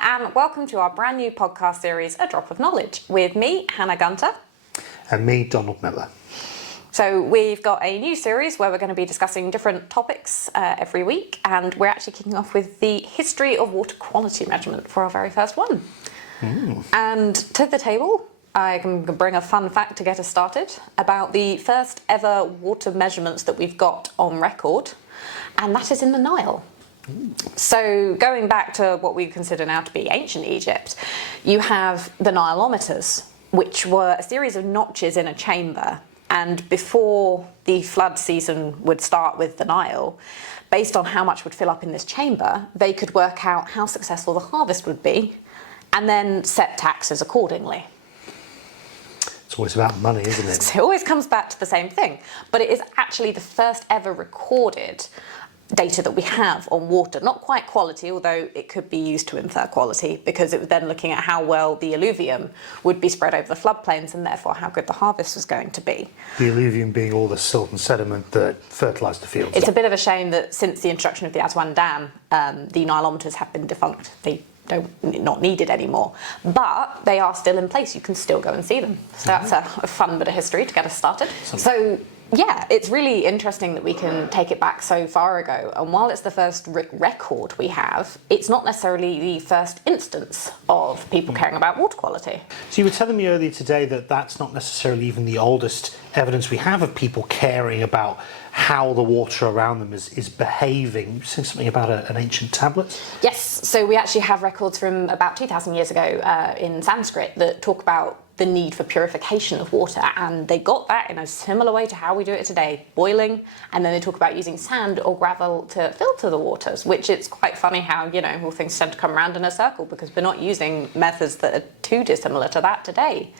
and welcome to our brand new podcast series, A Drop of Knowledge, with me, Hannah Gunter. And me, Donald Miller. So we've got a new series where we're going to be discussing different topics every week, and we're actually kicking off with the history of water quality measurement for our very first one. And to the table, I can bring a fun fact to get us started about the first ever water measurements that we've got on record, and that is in the Nile. So going back to what we consider now to be ancient Egypt, you have the Nilometers, which were a series of notches in a chamber. And before the flood season would start with the Nile, based on how much would fill up in this chamber, they could work out how successful the harvest would be and then set taxes accordingly. It's always about money, isn't it? So it always comes back to the same thing. But it is actually the first ever recorded data that we have on water. Not quite quality, although it could be used to infer quality, because it was then looking at how well the alluvium would be spread over the floodplains and therefore how good the harvest was going to be. The alluvium being all the silt and sediment that fertilised the fields. It's a bit of a shame that since the introduction of the Aswan Dam, the Nilometers have been defunct. They not needed anymore, but they are still in place. You can still go and see them. So that's a fun bit of history to get us started. So yeah, it's really interesting that we can take it back so far ago. And while it's the first record we have, it's not necessarily the first instance of people caring about water quality. So you were telling me earlier today that that's not necessarily even the oldest evidence we have of people caring about how the water around them is behaving. You saying something about an ancient tablet? Yes, so we actually have records from about 2,000 years ago in Sanskrit that talk about the need for purification of water, and they got that in a similar way to how we do it today, boiling, and then they talk about using sand or gravel to filter the waters, which it's quite funny how, you know, all things tend to come around in a circle because we're not using methods that are too dissimilar to that today.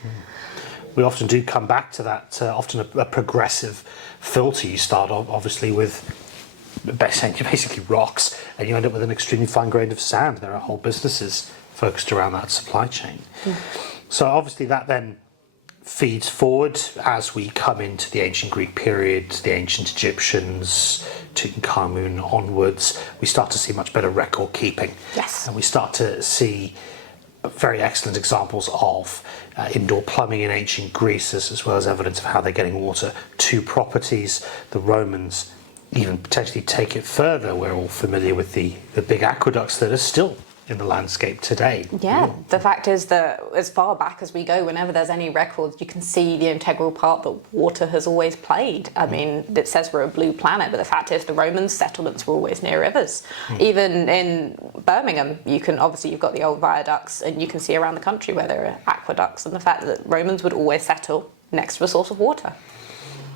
We often do come back to that, often a progressive filter. You start obviously with basically rocks, and you end up with an extremely fine grain of sand. There are whole businesses focused around that supply chain. So obviously that then feeds forward as we come into the ancient Greek period, the ancient Egyptians, Tutankhamun onwards. We start to see much better record keeping. Yes. And we start to see very excellent examples of indoor plumbing in ancient Greece, as well as evidence of how they're getting water to properties. The Romans even potentially take it further. We're all familiar with the big aqueducts that are still in the landscape today. Yeah, the fact is that as far back as we go, whenever there's any records, you can see the integral part that water has always played. I mean, it says we're a blue planet, but the fact is the Romans' settlements were always near rivers. Even in Birmingham, you can obviously, you've got the old viaducts, and you can see around the country where there are aqueducts, and the fact that Romans would always settle next to a source of water.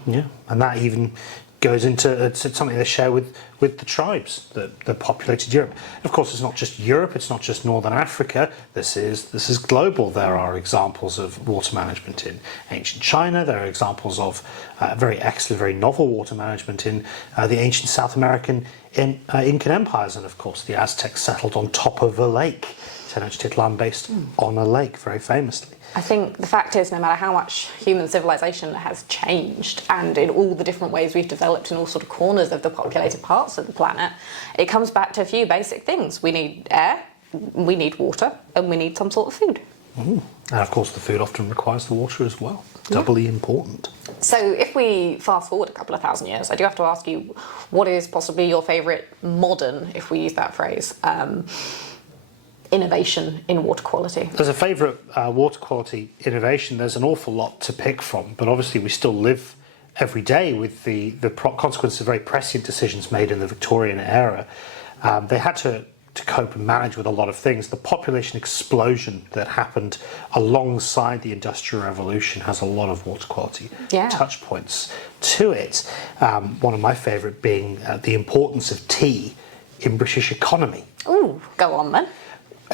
Yeah, and that even goes into something they share with the tribes that populated Europe. Of course, it's not just Europe, it's not just Northern Africa, this is global. There are examples of water management in ancient China, there are examples of very excellent, very novel water management in the ancient South American Incan empires, and of course the Aztecs settled on top of a lake, Tenochtitlan based on a lake, very famously. I think the fact is, no matter how much human civilization has changed and in all the different ways we've developed in all sort of corners of the populated parts of the planet, it comes back to a few basic things. We need air, we need water, and we need some sort of food. And of course the food often requires the water as well. Doubly important. So if we fast forward a couple of thousand years, I do have to ask you, what is possibly your favourite modern, if we use that phrase, innovation in water quality? As a favourite water quality innovation, there's an awful lot to pick from, but obviously we still live every day with the consequence of very prescient decisions made in the Victorian era. They had to cope and manage with a lot of things. The population explosion that happened alongside the Industrial Revolution has a lot of water quality touch points to it. One of my favourite being the importance of tea in British economy. Ooh, go on then.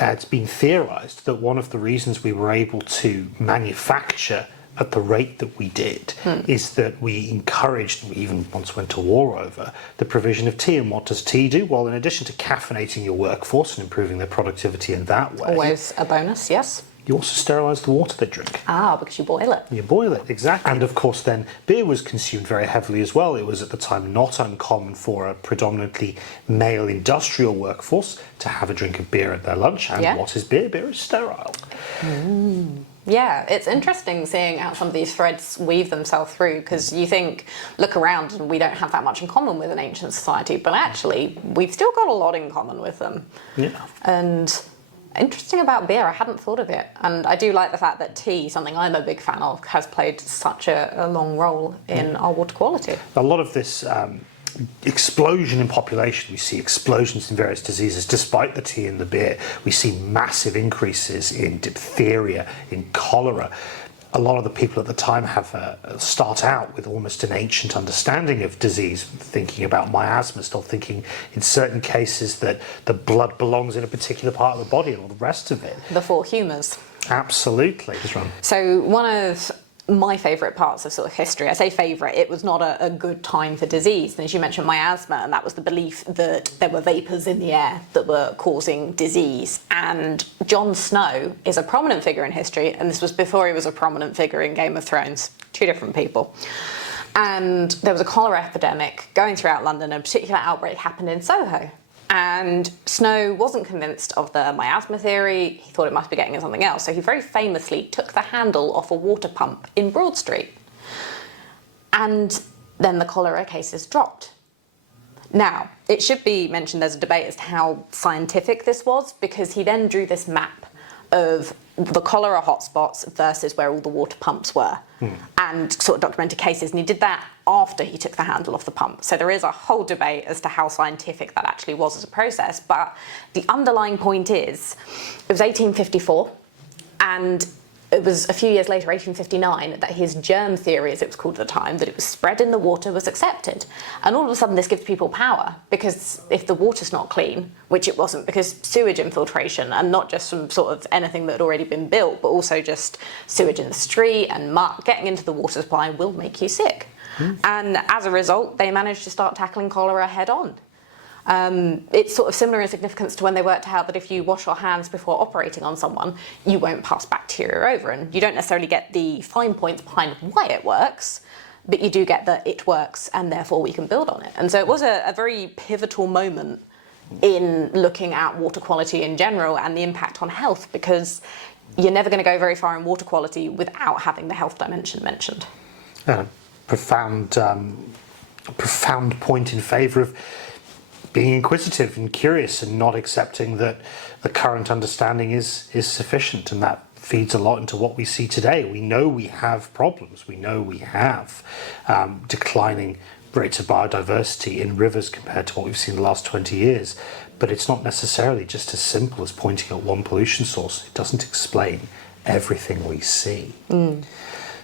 It's been theorised that one of the reasons we were able to manufacture at the rate that we did is that we encouraged, we even once went to war over, the provision of tea. And what does tea do? Well, in addition to caffeinating your workforce and improving their productivity in that way. Always a bonus, yes. you also sterilise the water they drink. Ah, because you boil it. You boil it, exactly. And of course then beer was consumed very heavily as well. It was at the time not uncommon for a predominantly male industrial workforce to have a drink of beer at their lunch. And what is beer? Beer is sterile. Yeah, it's interesting seeing how some of these threads weave themselves through, because you think, look around and we don't have that much in common with an ancient society, but actually we've still got a lot in common with them. Yeah. And interesting about beer, I hadn't thought of it. And I do like the fact that tea, something I'm a big fan of, has played such a long role in our water quality. A lot of this explosion in population, we see explosions in various diseases. Despite the tea and the beer, we see massive increases in diphtheria, in cholera. A lot of the people at the time have start out with almost an ancient understanding of disease, thinking about miasma, still thinking in certain cases that the blood belongs in a particular part of the body and all the rest of it. The four humours. Absolutely. Just run. So one of my favourite parts of sort of history, I say favourite, it was not a good time for disease. And as you mentioned, miasma, and that was the belief that there were vapours in the air that were causing disease. And Jon Snow is a prominent figure in history, and this was before he was a prominent figure in Game of Thrones. Two different people. And there was a cholera epidemic going throughout London, and a particular outbreak happened in Soho. And Snow wasn't convinced of the miasma theory, he thought it must be getting at something else, so he very famously took the handle off a water pump in Broad Street. And then the cholera cases dropped. Now, it should be mentioned there's a debate as to how scientific this was, because he then drew this map of the cholera hotspots versus where all the water pumps were, and sort of documented cases, and he did that after he took the handle off the pump. So there is a whole debate as to how scientific that actually was as a process, but the underlying point is, it was 1854, and it was a few years later, 1859, that his germ theory, as it was called at the time, that it was spread in the water, was accepted. And all of a sudden this gives people power, because if the water's not clean, which it wasn't, because sewage infiltration, and not just from sort of anything that had already been built, but also just sewage in the street and muck, getting into the water supply will make you sick. And as a result, they managed to start tackling cholera head on. It's sort of similar in significance to when they worked out that if you wash your hands before operating on someone, you won't pass bacteria over. And you don't necessarily get the fine points behind why it works, but you do get that it works and therefore we can build on it. And so it was a very pivotal moment in looking at water quality in general and the impact on health, because you're never going to go very far in water quality without having the health dimension mentioned. Profound point in favour of being inquisitive and curious and not accepting that the current understanding is sufficient, and that feeds a lot into what we see today. We know we have problems. We know we have declining rates of biodiversity in rivers compared to what we've seen in the last 20 years. But it's not necessarily just as simple as pointing at one pollution source. It doesn't explain everything we see.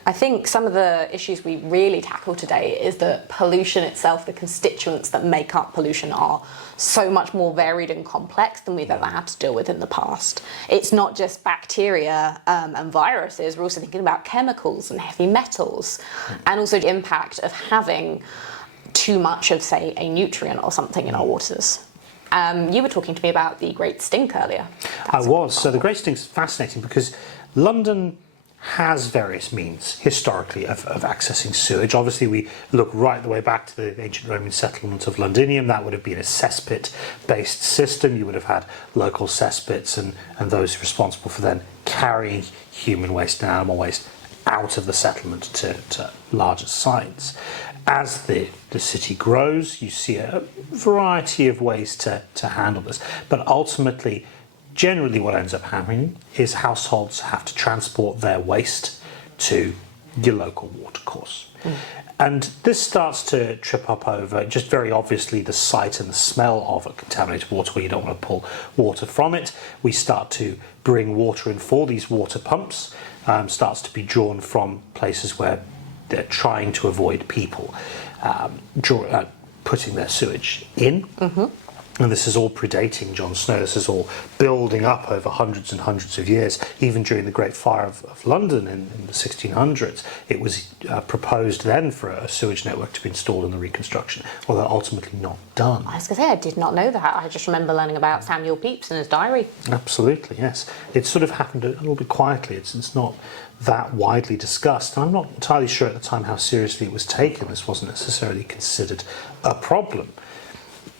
I think some of the issues we really tackle today is that pollution itself, the constituents that make up pollution, are so much more varied and complex than we've ever had to deal with in the past. It's not just bacteria and viruses, we're also thinking about chemicals and heavy metals, and also the impact of having too much of, say, a nutrient or something in our waters. You were talking to me about the Great Stink earlier. I was. So the Great Stink is fascinating because London has various means historically of accessing sewage. Obviously we look right the way back to the ancient Roman settlement of Londinium. That would have been a cesspit based system. You would have had local cesspits and those responsible for then carrying human waste and animal waste out of the settlement to larger sites. As the city grows, you see a variety of ways to handle this, but ultimately generally what ends up happening is households have to transport their waste to your local watercourse. And this starts to trip up over just very obviously the sight and the smell of a contaminated water where you don't want to pull water from it. We start to bring water in for these water pumps, starts to be drawn from places where they're trying to avoid people putting their sewage in. And this is all predating Jon Snow. This is all building up over hundreds and hundreds of years. Even during the Great Fire of London in the 1600s, it was proposed then for a sewage network to be installed in the reconstruction, although ultimately not done. I was going to say, I did not know that. I just remember learning about Samuel Pepys in his diary. Absolutely, yes. It sort of happened a little bit quietly. It's not that widely discussed. And I'm not entirely sure at the time how seriously it was taken. This wasn't necessarily considered a problem.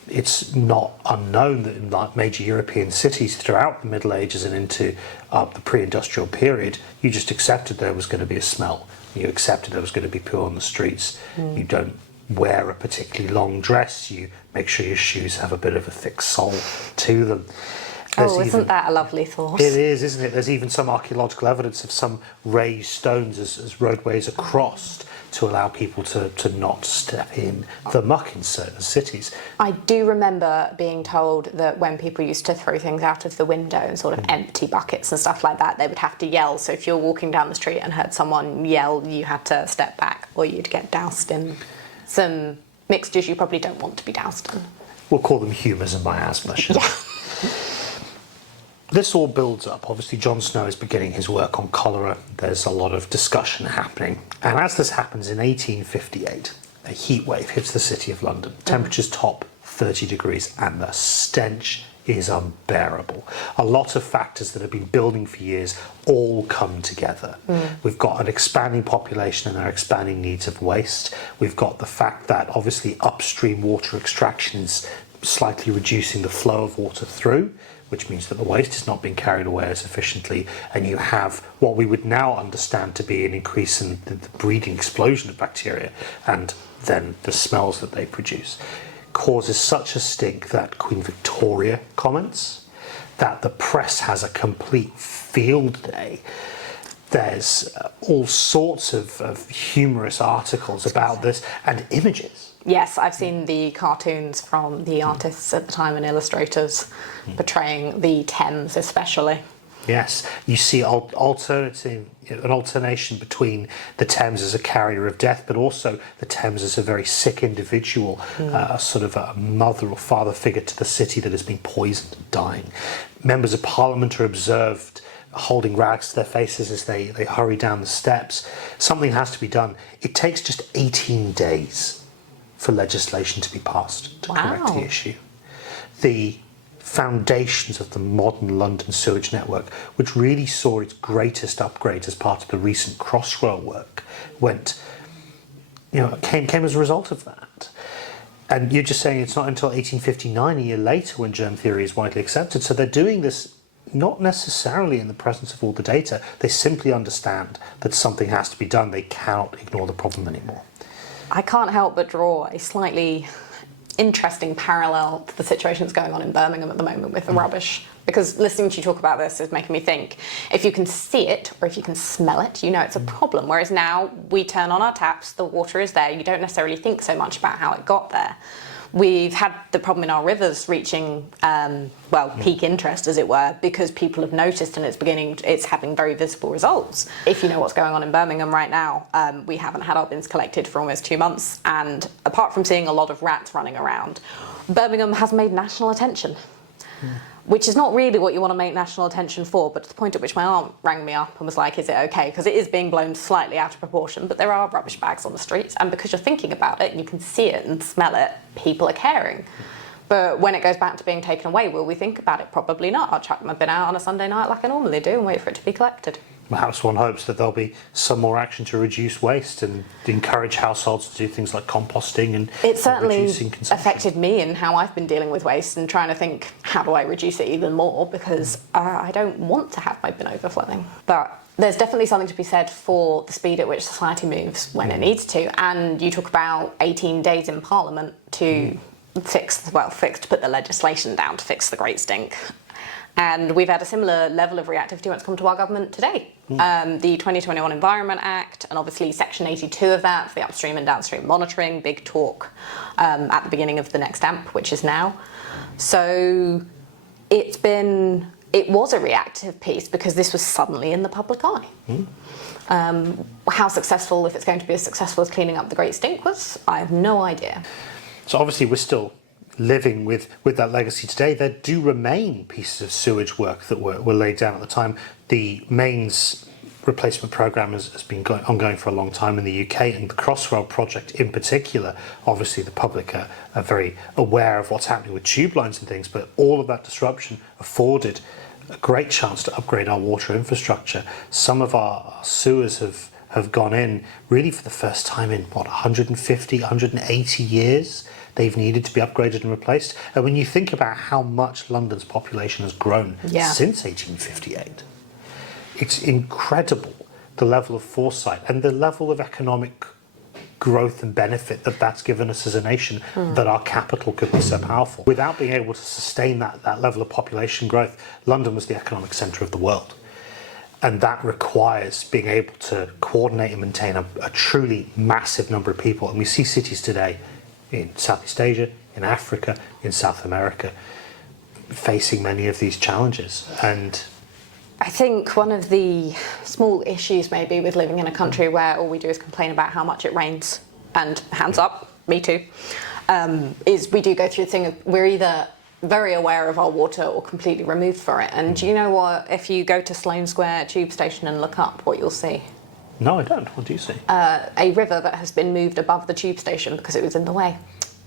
It's not unknown that in major European cities throughout the Middle Ages and into the pre-industrial period, you just accepted there was going to be a smell. You accepted there was going to be poo on the streets. You don't wear a particularly long dress. You make sure your shoes have a bit of a thick sole to them. Isn't that a lovely thought? It is, isn't it? There's even some archaeological evidence of some raised stones as roadways are crossed to allow people to not step in the muck in certain cities. I do remember being told that when people used to throw things out of the window and sort of empty buckets and stuff like that, they would have to yell. So if you're walking down the street and heard someone yell, you had to step back or you'd get doused in some mixtures you probably don't want to be doused in. We'll call them humours and miasma, shall we? Yeah. This all builds up. Obviously, Jon Snow is beginning his work on cholera. There's a lot of discussion happening. And as this happens in 1858, a heat wave hits the city of London. Temperatures top 30 degrees and the stench is unbearable. A lot of factors that have been building for years all come together. We've got an expanding population and our expanding needs of waste. We've got the fact that obviously upstream water extraction is slightly reducing the flow of water through, which means that the waste is not being carried away as efficiently, and you have what we would now understand to be an increase in the breeding explosion of bacteria and then the smells that they produce. Causes such a stink that Queen Victoria comments that the press has a complete field day. There's all sorts of humorous articles about this and images. Yes, I've seen the cartoons from the artists at the time and illustrators portraying the Thames especially. Yes, you see an alternation between the Thames as a carrier of death, but also the Thames as a very sick individual, sort of a mother or father figure to the city that has been poisoned and dying. Members of Parliament are observed holding rags to their faces as they hurry down the steps. Something has to be done. It takes just 18 days for legislation to be passed to correct the issue. The foundations of the modern London sewage network, which really saw its greatest upgrade as part of the recent Crossrail work, came as a result of that. And you're just saying it's not until 1859, a year later, when germ theory is widely accepted. So they're doing this not necessarily in the presence of all the data. They simply understand that something has to be done. They cannot ignore the problem anymore. I can't help but draw a slightly interesting parallel to the situation that's going on in Birmingham at the moment with the rubbish. Because listening to you talk about this is making me think, if you can see it or if you can smell it, you know it's a problem. Whereas now we turn on our taps, the water is there, you don't necessarily think so much about how it got there. We've had the problem in our rivers reaching, peak interest, as it were, because people have noticed and it's having very visible results. If you know what's going on in Birmingham right now, we haven't had our bins collected for almost 2 months, and apart from seeing a lot of rats running around, Birmingham has made national attention. Which is not really what you want to make national attention for, but to the point at which my aunt rang me up and was like, is it okay? Because it is being blown slightly out of proportion, but there are rubbish bags on the streets, and because you're thinking about it and you can see it and smell it, people are caring. But when it goes back to being taken away, will we think about it? Probably not. I'll chuck my bin out on a Sunday night like I normally do and wait for it to be collected. Perhaps one hopes that there'll be some more action to reduce waste and encourage households to do things like composting and it certainly reducing consumption. Affected me in how I've been dealing with waste and trying to think, how do I reduce it even more? Because I don't want to have my bin overflowing. But there's definitely something to be said for the speed at which society moves when it needs to. And you talk about 18 days in Parliament to put the legislation down to fix the Great Stink. And we've had a similar level of reactivity when it's come to our government today. The 2021 Environment Act, and obviously Section 82 of that for the upstream and downstream monitoring, big talk at the beginning of the next AMP, which is now. So it was a reactive piece because this was suddenly in the public eye. How successful, if it's going to be as successful as cleaning up the Great Stink was, I have no idea. So obviously we're still living with that legacy today. There do remain pieces of sewage work that were laid down at the time. The mains replacement programme has been ongoing for a long time in the UK, and the Crossrail project in particular, obviously the public are very aware of what's happening with tube lines and things, but all of that disruption afforded a great chance to upgrade our water infrastructure. Some of our sewers have gone in really for the first time in 150, 180 years. They've needed to be upgraded and replaced. And when you think about how much London's population has grown since 1858, it's incredible the level of foresight and the level of economic growth and benefit that's given us as a nation, that our capital could be so powerful. Without being able to sustain that level of population growth, London was the economic centre of the world. And that requires being able to coordinate and maintain a truly massive number of people. And we see cities today in Southeast Asia, in Africa, in South America, facing many of these challenges. And I think one of the small issues maybe with living in a country where all we do is complain about how much it rains, and hands up, me too, is we do go through the thing of we're either very aware of our water or completely removed for it. And do you know what, if you go to Sloane Square tube station and look up, what you'll see? No, I don't. What do you see? A river that has been moved above the tube station because it was in the way.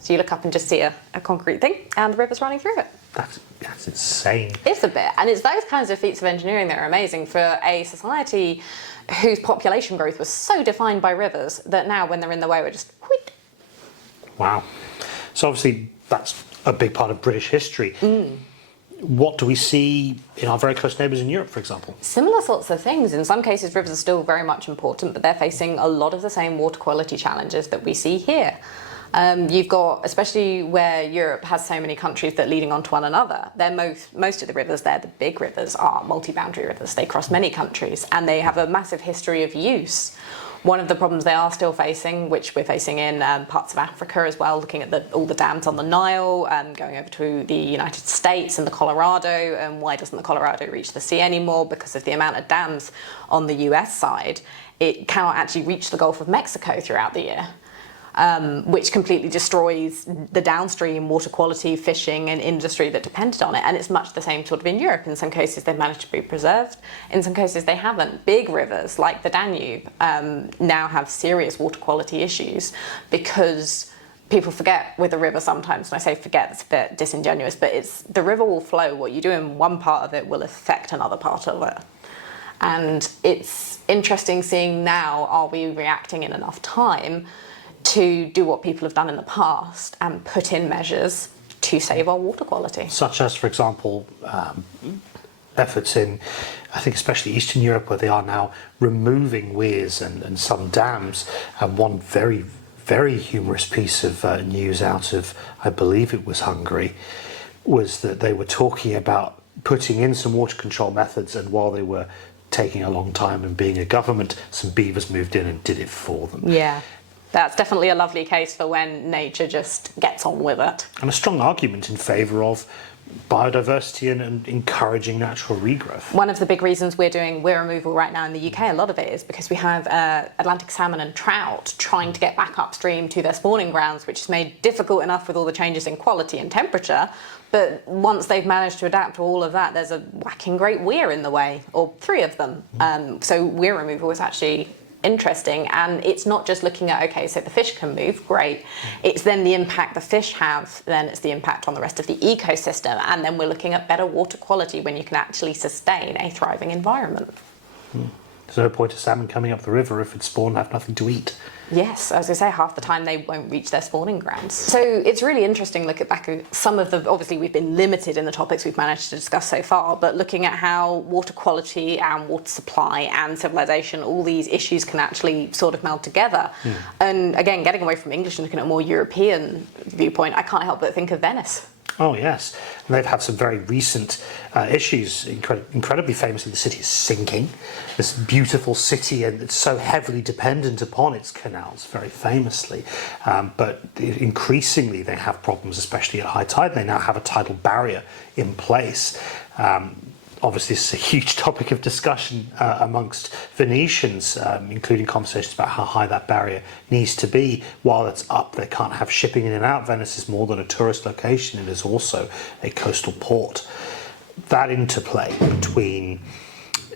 So you look up and just see a concrete thing, and the river's running through it. That's insane. It's a bit, and it's those kinds of feats of engineering that are amazing for a society whose population growth was so defined by rivers that now when they're in the way we're just whoop. Wow. So obviously that's a big part of British history. What do we see in our very close neighbours in Europe, for example? Similar sorts of things. In some cases rivers are still very much important, but they're facing a lot of the same water quality challenges that we see here. You've got, especially where Europe has so many countries that are leading on to one another, most of the rivers there, the big rivers, are multi-boundary rivers. They cross many countries and they have a massive history of use. One of the problems they are still facing, which we're facing in parts of Africa as well, looking at all the dams on the Nile, going over to the United States and the Colorado, and why doesn't the Colorado reach the sea anymore? Because of the amount of dams on the US side, it cannot actually reach the Gulf of Mexico throughout the year. Which completely destroys the downstream water quality, fishing and industry that depended on it. And it's much the same sort of in Europe. In some cases they've managed to be preserved, in some cases they haven't. Big rivers like the Danube now have serious water quality issues because people forget with a river sometimes. When I say forget, it's a bit disingenuous, but it's the river will flow. What you do in one part of it will affect another part of it. And it's interesting seeing now, are we reacting in enough time to do what people have done in the past and put in measures to save our water quality. Such as, for example, efforts in, I think especially Eastern Europe, where they are now removing weirs and some dams. And one very, very humorous piece of news out of, I believe it was Hungary, was that they were talking about putting in some water control methods, and while they were taking a long time and being a government, some beavers moved in and did it for them. Yeah. That's definitely a lovely case for when nature just gets on with it. And a strong argument in favour of biodiversity and encouraging natural regrowth. One of the big reasons we're doing weir removal right now in the UK, a lot of it is because we have Atlantic salmon and trout trying to get back upstream to their spawning grounds, which is made difficult enough with all the changes in quality and temperature. But once they've managed to adapt to all of that, there's a whacking great weir in the way, or 3 of them. So weir removal is actually interesting, and it's not just looking at, okay, so the fish can move, great, it's then the impact the fish have, then it's the impact on the rest of the ecosystem, and then we're looking at better water quality when you can actually sustain a thriving environment. There's no point of salmon coming up the river if it's spawn and have nothing to eat. Yes, as I say, half the time they won't reach their spawning grounds. So it's really interesting look at back at some of the, obviously we've been limited in the topics we've managed to discuss so far, but looking at how water quality and water supply and civilization, all these issues can actually sort of meld together. And again, getting away from English and looking at a more European viewpoint, I can't help but think of Venice. Oh yes, and they've had some very recent issues. Incredibly famously, the city is sinking. This beautiful city, and it's so heavily dependent upon its canals, very famously. But increasingly, they have problems, especially at high tide. They now have a tidal barrier in place. obviously this is a huge topic of discussion amongst Venetians, including conversations about how high that barrier needs to be. While it's up, they can't have shipping in and out. Venice is more than a tourist location, it is also a coastal port. That interplay between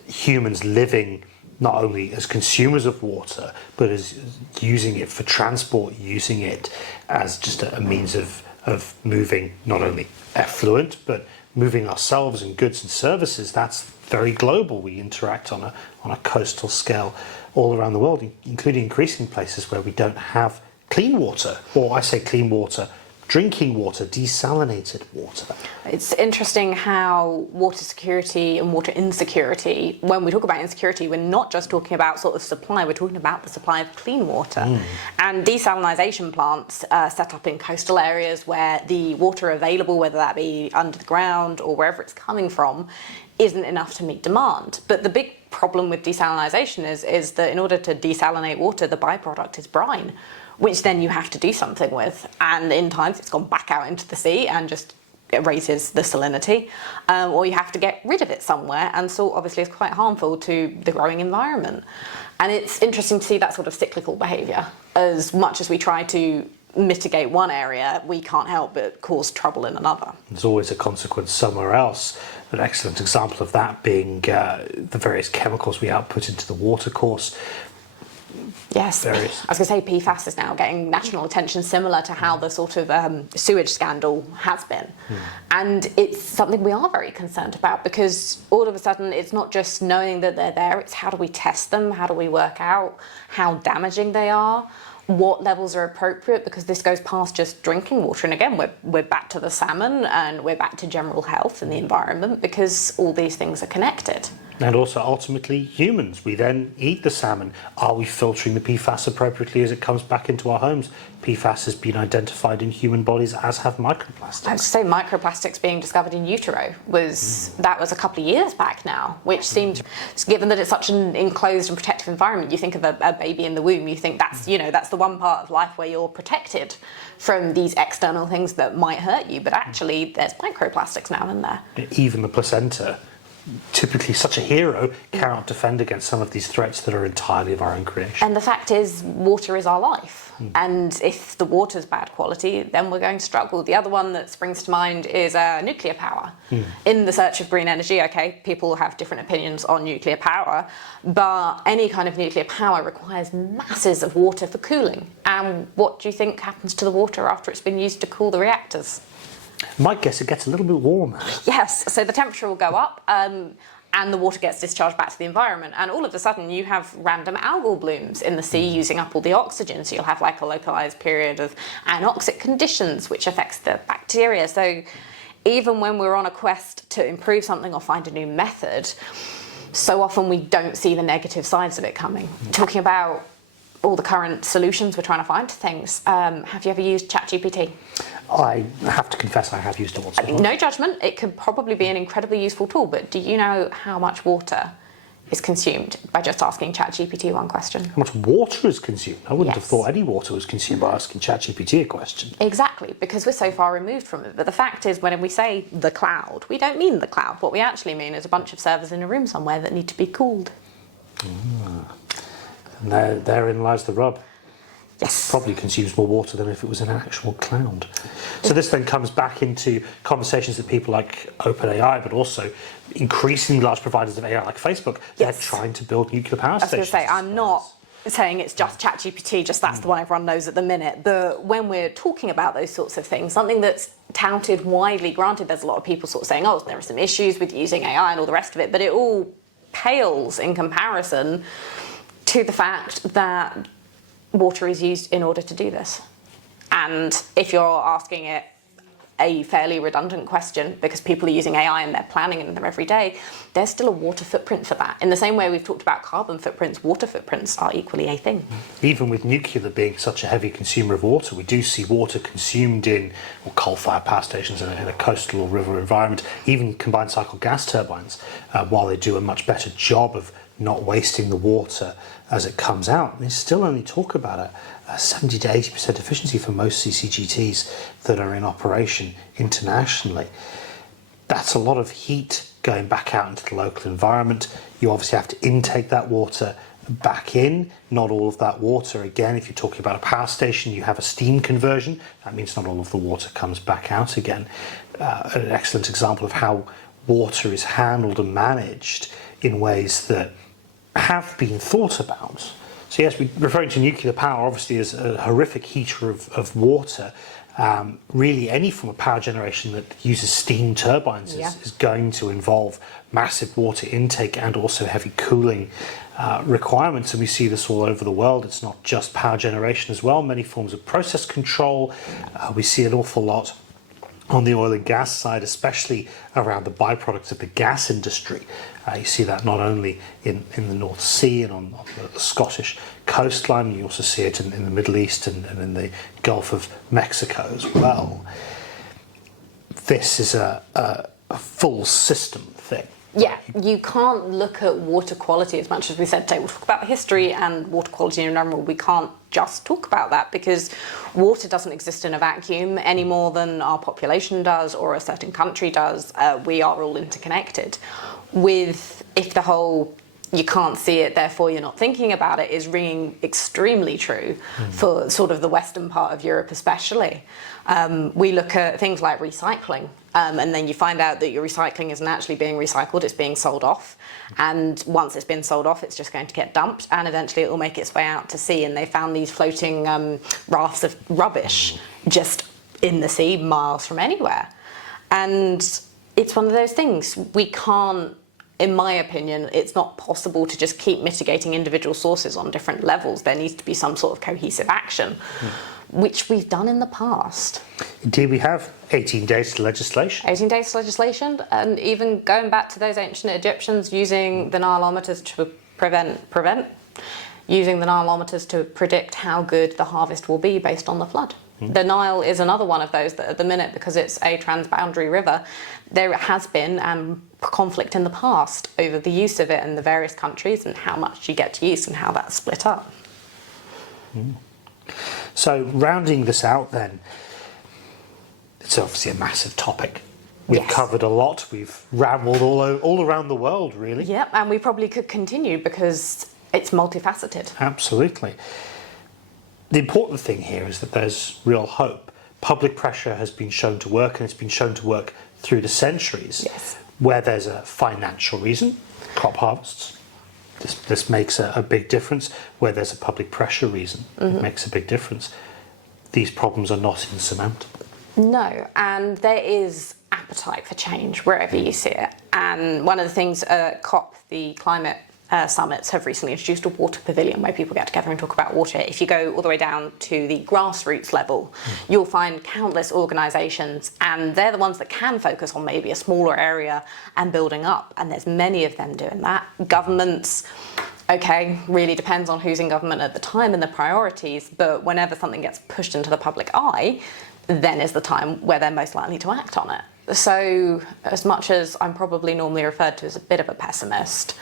humans living not only as consumers of water, but as using it for transport, using it as just a means of moving not only effluent, but moving ourselves and goods and services. That's very global. We interact on a coastal scale all around the world, including increasing places where we don't have clean water, or I say clean water, drinking water, desalinated water. It's interesting how water security and water insecurity, when we talk about insecurity, we're not just talking about sort of supply, we're talking about the supply of clean water. And desalination plants set up in coastal areas where the water available, whether that be under the ground or wherever it's coming from, isn't enough to meet demand. But the big problem with desalination is that in order to desalinate water, the byproduct is brine, which then you have to do something with. And in times it's gone back out into the sea and just it raises the salinity, or you have to get rid of it somewhere, and salt obviously is quite harmful to the growing environment. And it's interesting to see that sort of cyclical behaviour. As much as we try to mitigate one area, we can't help but cause trouble in another. There's always a consequence somewhere else. An excellent example of that being the various chemicals we output into the watercourse. Yes, I was going to say PFAS is now getting national attention, similar to how the sort of sewage scandal has been. And it's something we are very concerned about, because all of a sudden it's not just knowing that they're there, it's how do we test them, how do we work out how damaging they are, what levels are appropriate, because this goes past just drinking water. And again, we're back to the salmon, and we're back to general health and the environment, because all these things are connected. And also ultimately humans, we then eat the salmon. Are we filtering the PFAS appropriately as it comes back into our homes? PFAS has been identified in human bodies, as have microplastics. I would say microplastics being discovered in utero that was a couple of years back now, which seemed, given that it's such an enclosed and protective environment, you think of a baby in the womb, you think that's the one part of life where you're protected from these external things that might hurt you, but actually there's microplastics now in there. Even the placenta, typically such a hero, cannot defend against some of these threats that are entirely of our own creation. And the fact is, water is our life. And if the water's bad quality, then we're going to struggle. The other one that springs to mind is nuclear power. In the search of green energy, okay, people have different opinions on nuclear power, but any kind of nuclear power requires masses of water for cooling. And what do you think happens to the water after it's been used to cool the reactors? Might guess it gets a little bit warmer. Yes, so the temperature will go up, and the water gets discharged back to the environment, and all of a sudden you have random algal blooms in the sea using up all the oxygen, so you'll have like a localized period of anoxic conditions, which affects the bacteria. So even when we're on a quest to improve something or find a new method, so often we don't see the negative sides of it coming. Talking about all the current solutions we're trying to find to things, have you ever used ChatGPT? I have to confess I have used it once before. No judgment, it could probably be an incredibly useful tool, but do you know how much water is consumed by just asking ChatGPT one question? How much water is consumed? I wouldn't have Yes. thought any water was consumed by asking ChatGPT a question. Exactly, because we're so far removed from it. But the fact is, when we say the cloud, we don't mean the cloud. What we actually mean is a bunch of servers in a room somewhere that need to be cooled. And therein lies the rub. Yes. Probably consumes more water than if it was an actual cloud. So this then comes back into conversations that people like OpenAI, but also increasingly large providers of AI like Facebook, they're Yes. trying to build nuclear power I was going stations. to say, I'm not saying it's just ChatGPT, just that's the one everyone knows at the minute. But when we're talking about those sorts of things, something that's touted widely, granted there's a lot of people sort of saying, oh, there are some issues with using AI and all the rest of it, but it all pales in comparison to the fact that water is used in order to do this. And if you're asking it a fairly redundant question, because people are using AI and they're planning in them every day, there's still a water footprint for that. In the same way we've talked about carbon footprints, water footprints are equally a thing. Even with nuclear being such a heavy consumer of water, we do see water consumed in coal-fired power stations in a coastal or river environment, even combined cycle gas turbines, while they do a much better job of not wasting the water as it comes out. They still only talk about a 70 to 80% efficiency for most CCGTs that are in operation internationally. That's a lot of heat going back out into the local environment. You obviously have to intake that water back in. Not all of that water, again, if you're talking about a power station, you have a steam conversion. That means not all of the water comes back out again. An excellent example of how water is handled and managed in ways that have been thought about. So yes, we're referring to nuclear power obviously as a horrific heater of water. Really any form of power generation that uses steam turbines is going to involve massive water intake and also heavy cooling requirements, and we see this all over the world. It's not just power generation as well, many forms of process control. We see an awful lot on the oil and gas side, especially around the byproducts of the gas industry. You see that not only in the North Sea and on the Scottish coastline, you also see it in the Middle East and in the Gulf of Mexico as well. This is a full system thing. Yeah, you can't look at water quality as much as we said today. We'll talk about history and water quality in general. We can't just talk about that because water doesn't exist in a vacuum any more than our population does or a certain country does. We are all interconnected. If the whole you can't see it, therefore you're not thinking about it is ringing extremely true for sort of the western part of Europe especially. We look at things like recycling. And then you find out that your recycling isn't actually being recycled, it's being sold off. And once it's been sold off, it's just going to get dumped and eventually it will make its way out to sea. And they found these floating rafts of rubbish just in the sea, miles from anywhere. And it's one of those things. We can't, in my opinion, it's not possible to just keep mitigating individual sources on different levels. There needs to be some sort of cohesive action. Which we've done in the past. Indeed, we have 18 days to legislation. 18 days to legislation, and even going back to those ancient Egyptians using the Nilometers to using the Nilometers to predict how good the harvest will be based on the flood. The Nile is another one of those that at the minute, because it's a transboundary river, there has been conflict in the past over the use of it in the various countries and how much you get to use and how that's split up. So rounding this out then, it's obviously a massive topic. We've covered a lot, we've rambled all around the world really. Yep, and we probably could continue because it's multifaceted. Absolutely. The important thing here is that there's real hope. Public pressure has been shown to work, and it's been shown to work through the centuries. Yes. Where there's a financial reason, crop harvests, this makes a big difference. Where there's a public pressure reason, it makes a big difference. These problems are not insurmountable. No, and there is appetite for change wherever you see it. And one of the things COP, the climate summits, have recently introduced a water pavilion where people get together and talk about water. If you go all the way down to the grassroots level, you'll find countless organisations, and they're the ones that can focus on maybe a smaller area and building up, and there's many of them doing that. Governments, okay, really depends on who's in government at the time and the priorities, but whenever something gets pushed into the public eye, then is the time where they're most likely to act on it. So as much as I'm probably normally referred to as a bit of a pessimist,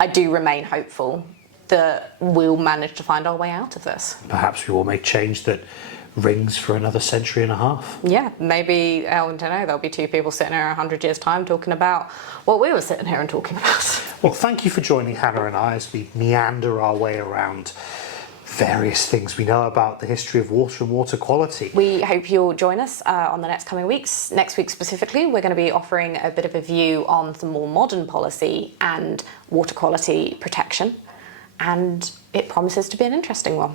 I do remain hopeful that we'll manage to find our way out of this. Perhaps we will make change that rings for another century and a half. Yeah, maybe, I don't know, there'll be two people sitting here in 100 years' time talking about what we were sitting here and talking about. Well, thank you for joining Hannah and I as we meander our way around various things we know about the history of water and water quality. We hope you'll join us on the next coming weeks. Next week specifically, we're going to be offering a bit of a view on the more modern policy and water quality protection, and it promises to be an interesting one.